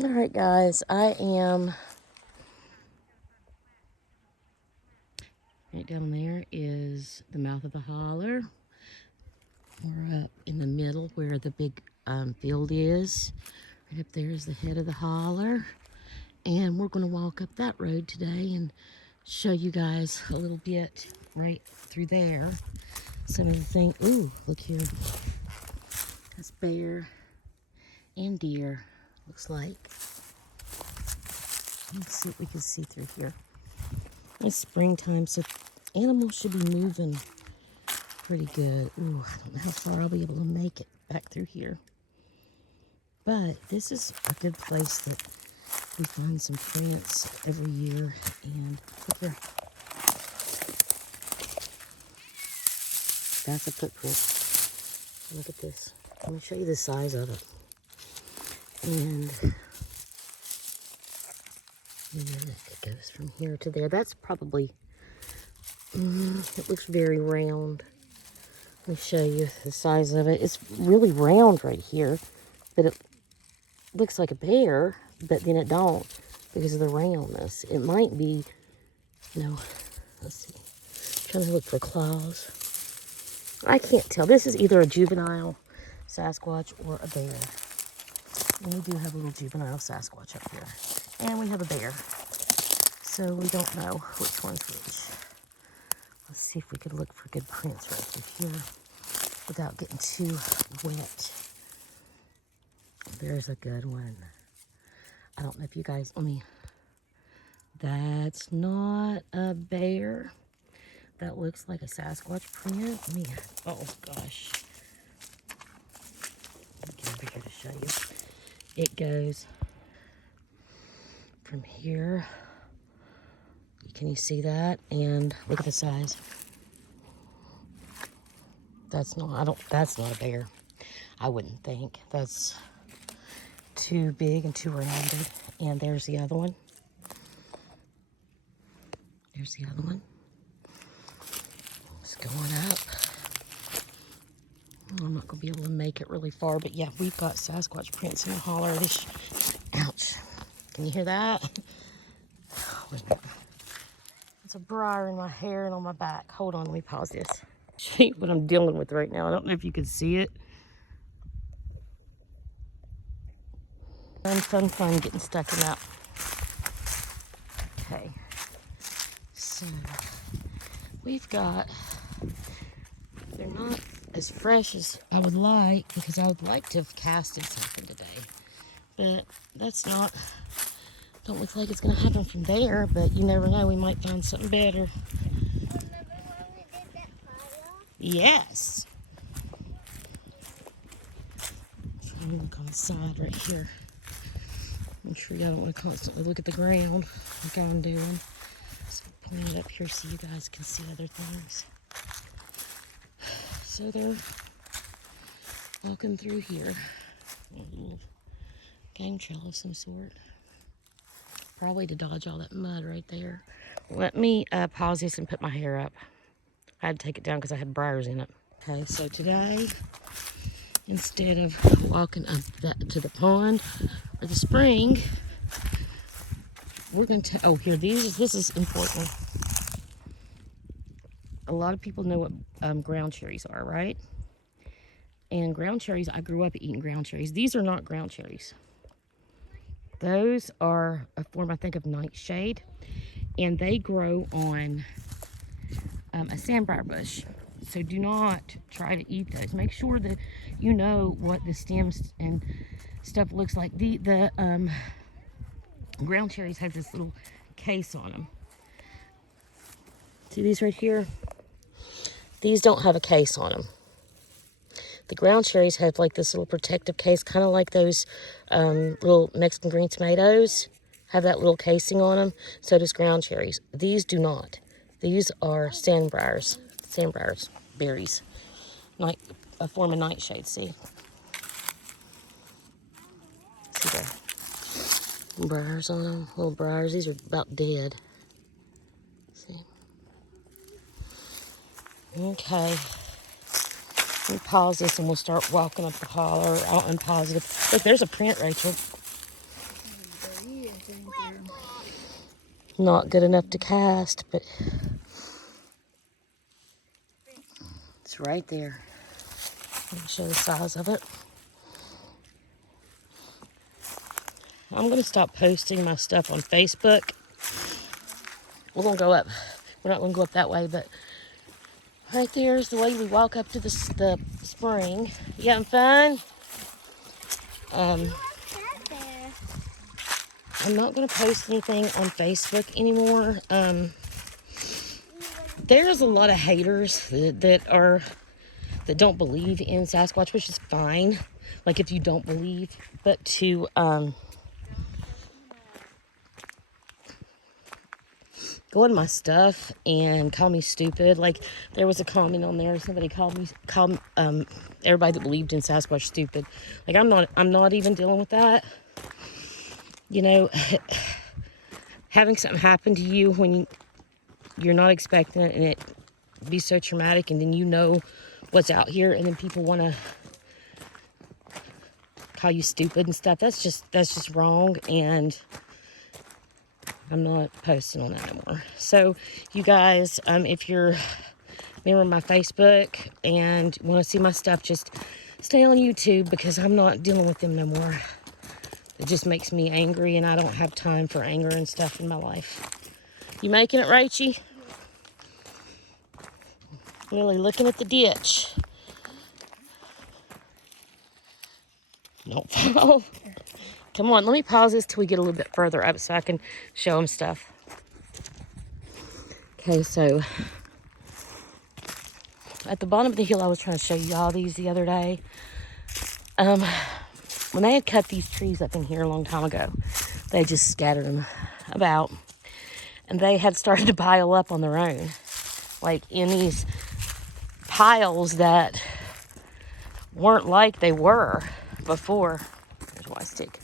All right, guys, I am right down there is the mouth of the holler. We're up in the middle where the big field is. Right up there is the head of the holler. And we're going to walk up that road today and show you guys a little bit right through there. Some of the things. Ooh, look here. That's bear and deer, looks like. Let's see what we can see through here. It's springtime, so animals should be moving pretty good. Ooh, I don't know how far I'll be able to make it back through here. But this is a good place that we find some prints every year. And look here. That's a footprint. Look at this. Let me show you the size of it. And it goes from here to there. That's probably, it looks very round. Let me show you the size of it. It's really round right here, but it looks like a bear, but then it don't because of the roundness. It might be, let's see. I'm trying to look for claws. I can't tell. This is either a juvenile Sasquatch or a bear. And we do have a little juvenile Sasquatch up here. And we have a bear. So we don't know which one's which. Let's see if we could look for good prints right through here without getting too wet. There's a good one. I don't know if you guys, that's not a bear. That looks like a Sasquatch print. Oh gosh. Let me get over here to show you. It goes from here. Can you see that? And look at the size. That's not a bear. I wouldn't think. That's too big and too rounded. And there's the other one. There's the other one. It's going up. I'm not going to be able to make it really far, but yeah, we've got Sasquatch prints in the holler. Ouch. Can you hear that? Wait a minute. It's a briar in my hair and on my back. Hold on, let me pause this. Show you what I'm dealing with right now. I don't know if you can see it. Fun getting stuck in that. Okay. So, we've got, they're not as fresh as I would like because I would like to have casted something today. But that's not, don't look like it's going to happen from there, but you never know, we might find something better. Remember when we did that fire? Yes. I'm trying to look on the side right here. I'm sure y'all don't want to constantly look at the ground like I'm doing. So I'll point it up here so you guys can see other things. So they're walking through here. A little game trail of some sort. Probably to dodge all that mud right there. Let me pause this and put my hair up. I had to take it down because I had briars in it. Okay, so today, instead of walking up to the pond or the spring, we're going to, this is important. A lot of people know what ground cherries are, right? And ground cherries, I grew up eating ground cherries. These are not ground cherries. Those are a form, I think, of nightshade. And they grow on a sandbriar bush. So do not try to eat those. Make sure that you know what the stems and stuff looks like. The ground cherries have this little case on them. See these right here? These don't have a case on them. The ground cherries have like this little protective case, kind of like those little Mexican green tomatoes have that little casing on them. So does ground cherries. These do not. These are sandbriars berries, like a form of nightshade. See the briars on them, little briars. These are about dead. See. Okay. Let me pause this and we'll start walking up the holler. I'll unpause it. Look, there's a print, Rachel. not good enough to cast, but it's right there. Let me show the size of it. I'm gonna stop posting my stuff on Facebook. We're gonna go up. We're not gonna go up that way, but right there is the way we walk up to the spring. You having fun? I'm not gonna post anything on Facebook anymore. There's a lot of haters that don't believe in Sasquatch, which is fine. Like if you don't believe, but to go on my stuff and call me stupid. Like there was a comment on there, somebody called everybody that believed in Sasquatch stupid. Like I'm not even dealing with that. You know, having something happen to you when you're not expecting it and it be so traumatic, and then you know what's out here, and then people want to call you stupid and stuff. That's just wrong, and I'm not posting on that anymore. So you guys, if you're a member of my Facebook and want to see my stuff, just stay on YouTube, because I'm not dealing with them no more. It just makes me angry, and I don't have time for anger and stuff in my life. You making it, Rachie? Really looking at the ditch. Don't fall. Come on, let me pause this till we get a little bit further up so I can show them stuff. Okay, so at the bottom of the hill, I was trying to show y'all these the other day. When they had cut these trees up in here a long time ago, they just scattered them about, and they had started to pile up on their own, like in these piles that weren't like they were before. There's a white stick.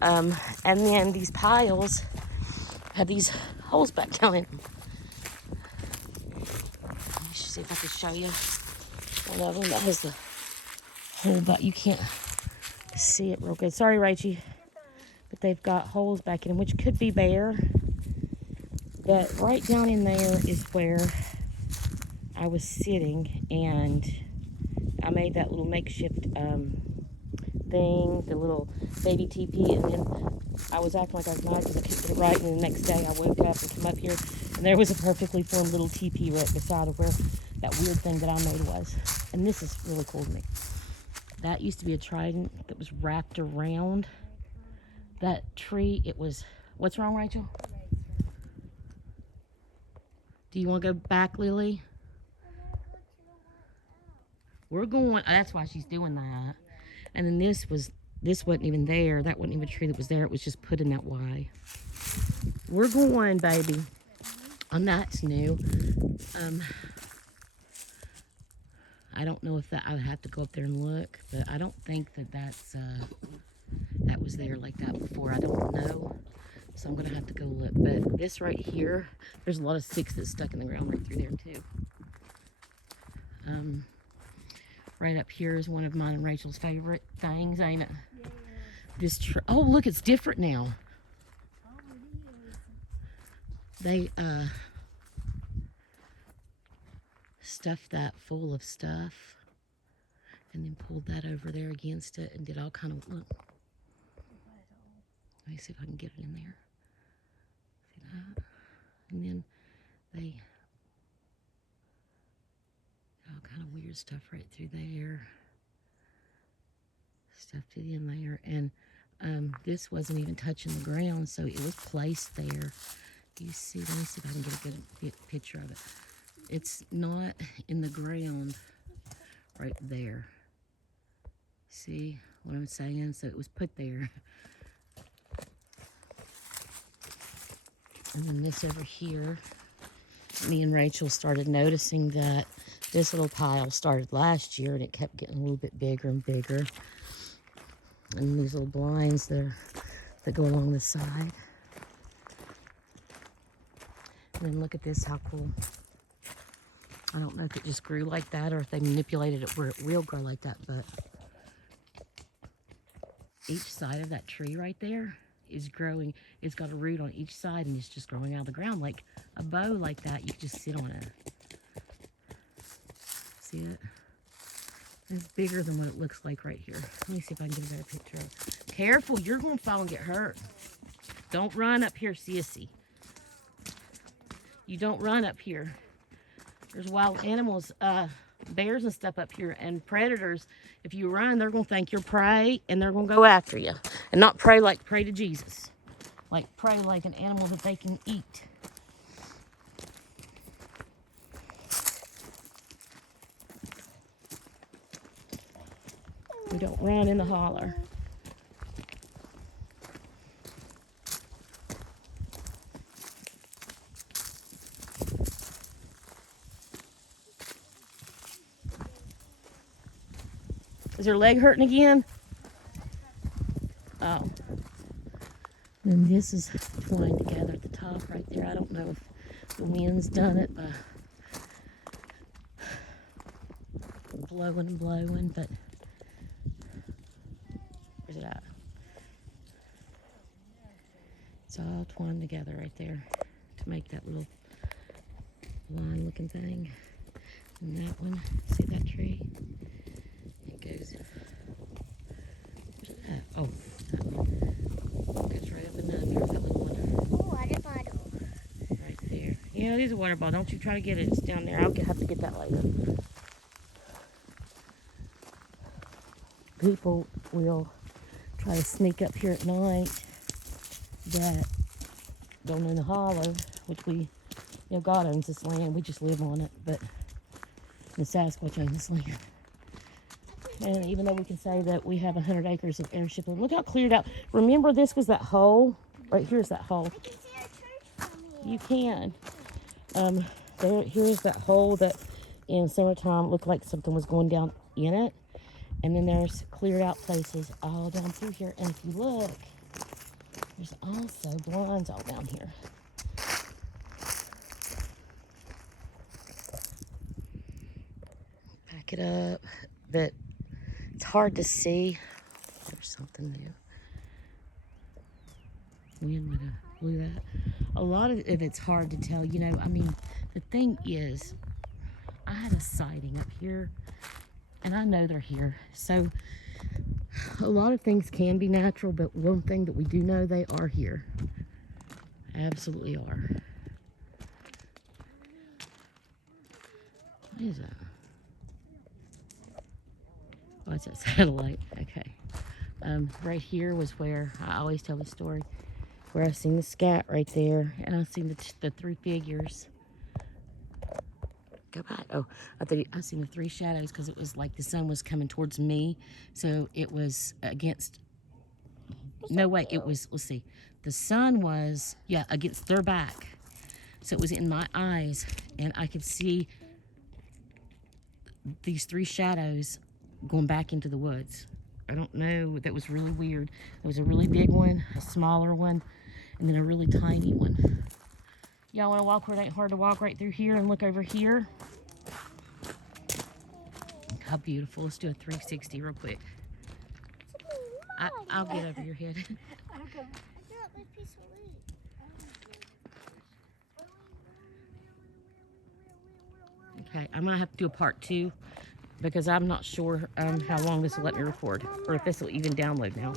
And then these piles have these holes back down in them. Let me see if I can show you one of them that has the hole, but you can't see it real good. Sorry, Rachie. But they've got holes back in them, which could be bare. But right down in there is where I was sitting, and I made that little makeshift thing, the little baby teepee, and then I was acting like I was nice because I couldn't get it right, and then the next day I woke up and come up here, and there was a perfectly formed little teepee right beside of where that weird thing that I made was. And this is really cool to me. That used to be a trident that was wrapped around that tree. It was, what's wrong, Rachel? Do you want to go back, Lily? We're going, that's why she's doing that. And then this wasn't even there. That wasn't even a tree that was there. It was just put in that way. We're going, baby. And that's new. I don't know if that, I would have to go up there and look, but I don't think that that was there like that before. I don't know. So I'm going to have to go look. But this right here, there's a lot of sticks that's stuck in the ground right through there too. Right up here is one of mine and Rachel's favorite things, ain't it? Yeah. This oh, look, it's different now. Oh, it is. They stuffed that full of stuff and then pulled that over there against it and did all kind of, look. Let me see if I can get it in there. See that? And then they all kind of weird stuff right through there. Stuffed it in there, and this wasn't even touching the ground, so it was placed there. You see, let me see if I can get a good picture of it. It's not in the ground right there. See what I'm saying? So it was put there. And then this over here, me and Rachel started noticing that this little pile started last year, and it kept getting a little bit bigger and bigger. And these little blinds there that go along the side. And then look at this, how cool. I don't know if it just grew like that or if they manipulated it where it will grow like that, but each side of that tree right there is growing. It's got a root on each side and it's just growing out of the ground like a bow like that. You can just sit on it. See it? It's bigger than what it looks like right here. Let me see if I can get a better picture of it. Careful, you're going to fall and get hurt. Don't run up here, sissy. You don't run up here. There's wild animals, bears and stuff up here, and predators. If you run, they're going to think you're prey, and they're going to go after you. And not prey like prey to Jesus. Like prey like an animal that they can eat. We don't run in the holler. Is her leg hurting again? Oh. And this is twined together at the top right there. I don't know if the wind's done it by blowing and blowing, but where's it at? It's all twined together right there to make that little line looking thing. And that one, see that tree? It goes, where's it at? Oh, that one. It goes right up and under that little one. Oh, water bottle. Right there. Yeah, it is a water bottle. Don't you try to get it. It's down there. I'll have to get that later. People will try to sneak up here at night that don't own the holler, which we, God owns this land. We just live on it, but the Sasquatch owns this land. And even though we can say that we have 100 acres of airship land, look how cleared out. Remember, this was that hole. Right here's that hole. I can see our church from here. You can. Here's that hole that in summertime looked like something was going down in it. And then there's cleared out places all down through here. And if you look, there's also blinds all down here. Back it up. But it's hard to see. There's something new. Wind might have blew that. A lot of it's hard to tell. I mean, the thing is, I had a sighting up here. And I know they're here. So a lot of things can be natural, but one thing that we do know, they are here. Absolutely are. What is that? Oh, it's that satellite. Okay. Right here was where I always tell the story, where I seen the scat right there, and I seen the three figures. Go back. Oh, I seen the three shadows because it was like the sun was coming towards me. So it was against, no way, it was, let's see. The sun was, against their back. So it was in my eyes and I could see these three shadows going back into the woods. I don't know, that was really weird. There was a really big one, a smaller one, and then a really tiny one. Y'all want to walk where it ain't hard to walk right through here and look over here? How beautiful. Let's do a 360 real quick. I'll get over your head. Okay, I'm going to have to do a part 2 because I'm not sure how long this will let me record or if this will even download now.